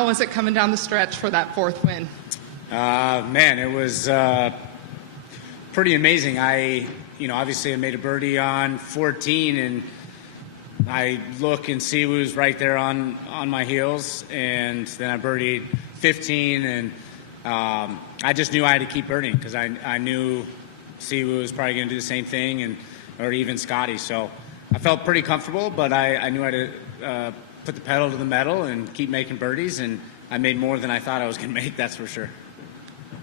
how was it coming down the stretch for that fourth win? Man, it was pretty amazing. Obviously I made a birdie on 14, and I look and see who's right there on my heels, and then I birdied 15, and I just knew I had to keep birdieing because I knew Siwoo was probably going to do the same thing, or even Scotty. So I felt pretty comfortable, but I knew I had to put the pedal to the metal and keep making birdies, and I made more than I thought I was going to make, that's for sure.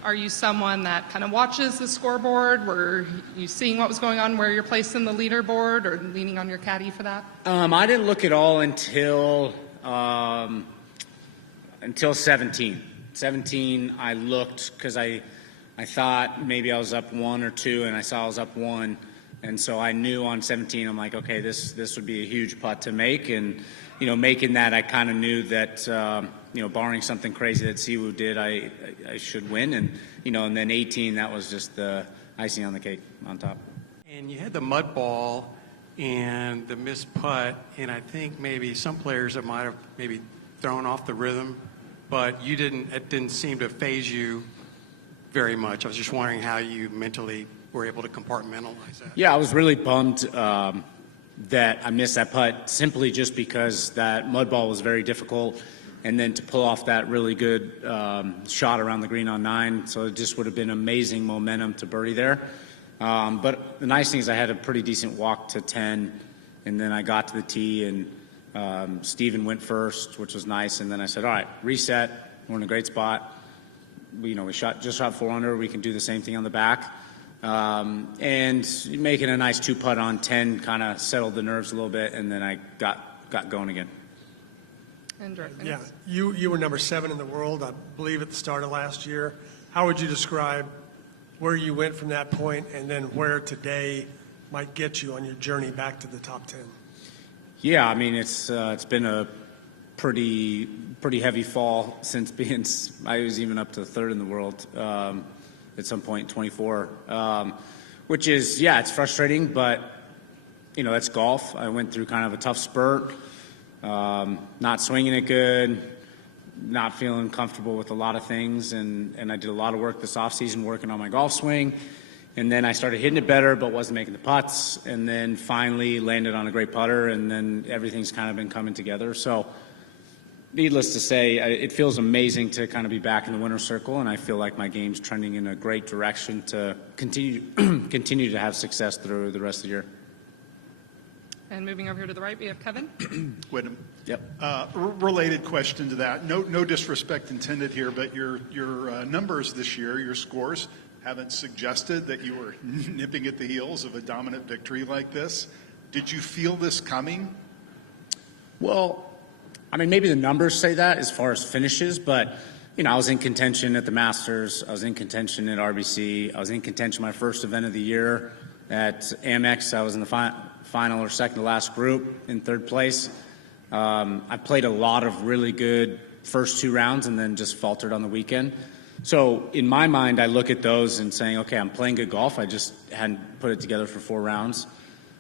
Are you someone that kind of watches the scoreboard? Were you seeing what was going on, where you're placed in the leaderboard, or leaning on your caddy for that? I didn't look at all until 17. 17, I looked because I thought maybe I was up 1 or 2, and I saw I was up 1. And so I knew on 17, I'm like, okay, this would be a huge putt to make. And, making that, I kind of knew that, barring something crazy that Siwoo did, I should win. And then 18, that was just the icing on the cake on top. And you had the mud ball and the missed putt, and I think maybe some players that might have maybe thrown off the rhythm, but it didn't seem to faze you very much. I was just wondering how you mentally were able to compartmentalize that. Yeah, I was really bummed that I missed that putt simply just because that mud ball was very difficult, and then to pull off that really good shot around the green on 9. So it just would have been amazing momentum to birdie there. But the nice thing is I had a pretty decent walk to 10, and then I got to the tee, and Steven went first, which was nice. And then I said, all right, reset. We're in a great spot. We just shot 4 under. We can do the same thing on the back. And making a nice 2-putt on 10 kind of settled the nerves a little bit, and then I got going again. Yeah, you were number 7 in the world, I believe, at the start of last year. How would you describe where you went from that point, and then where today might get you on your journey back to the top 10? Yeah, I mean, it's been a pretty heavy fall since I was even up to 3rd in the world at some point in 24, which is, yeah, it's frustrating, but that's golf. I went through kind of a tough spurt, not swinging it good, not feeling comfortable with a lot of things, and I did a lot of work this offseason working on my golf swing, and then I started hitting it better but wasn't making the putts, and then finally landed on a great putter, and then everything's kind of been coming together. So needless to say, it feels amazing to kind of be back in the winner's circle, and I feel like my game's trending in a great direction to continue to have success through the rest of the year. And moving over here to the right, we have Kevin. Wyndham. Yep. Related question to that. No disrespect intended here, but your numbers this year, your scores, haven't suggested that you were nipping at the heels of a dominant victory like this. Did you feel this coming? Well, I mean, maybe the numbers say that as far as finishes, but, I was in contention at the Masters. I was in contention at RBC. I was in contention my first event of the year at Amex. I was in the final or second to last group in 3rd place. I played a lot of really good first 2 rounds and then just faltered on the weekend. So in my mind, I look at those and saying, okay, I'm playing good golf. I just hadn't put it together for 4 rounds.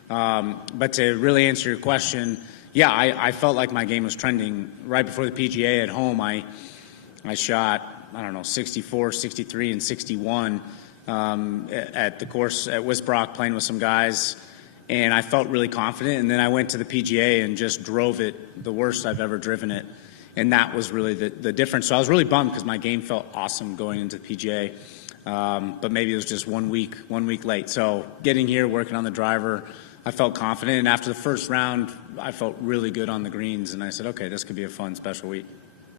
But to really answer your question, yeah, I felt like my game was trending. Right before the PGA at home, I shot, 64, 63, and 61 at the course at Wisbrock playing with some guys, and I felt really confident. And then I went to the PGA and just drove it the worst I've ever driven it, and that was really the difference. So I was really bummed because my game felt awesome going into the PGA, but maybe it was just 1 week late. So getting here, working on the driver, I felt confident, and after the first round, I felt really good on the greens, and I said, okay, this could be a fun, special week.